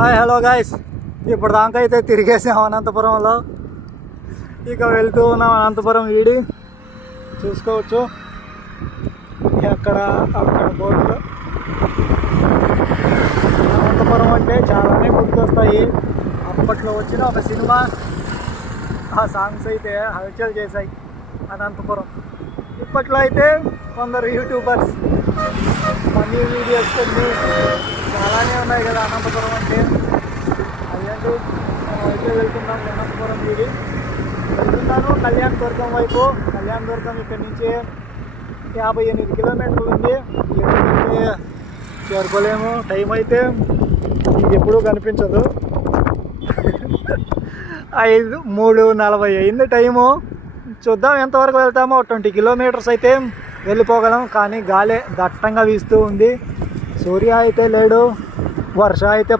Hi hello guys, ఇప్పుడు దాకా అయితే తిరిగేసాం అనంతపురంలో. ఇక వెళ్తూ ఉన్నాం అనంతపురం వీడి చూసుకోవచ్చు. అక్కడ బోర్డులో అనంతపురం అంటే చాలానే గుర్తొస్తాయి. అప్పట్లో వచ్చిన ఒక సినిమా, ఆ సాంగ్స్ అయితే హల్చల్ చేశాయి అనంతపురం. ఇప్పట్లో అయితే కొందరు యూట్యూబర్స్ మనీ వీడియోస్ కొన్ని చాలానే ఉన్నాయి కదా అనంతపురం అంటే. అదేంటి అయితే వెళ్తున్నాం అనంతపురం వీడి వెళ్తున్నాను కళ్యాణ దుర్గం వైపు. కళ్యాణ దుర్గం ఇక్కడి నుంచి 58 కిలోమీటర్లు ఉంది. ఎక్కడికంటే చేరుకోలేము. టైం అయితే మీకు ఎప్పుడూ కనిపించదు. 3:40 అయింది టైము. చూద్దాం ఎంతవరకు వెళ్తామో. 20 కిలోమీటర్స్ అయితే వెళ్ళిపోగలం. కానీ గాలి దట్టంగా వీస్తూ ఉంది. సూర్య అయితే లేడు, వర్ష అయితే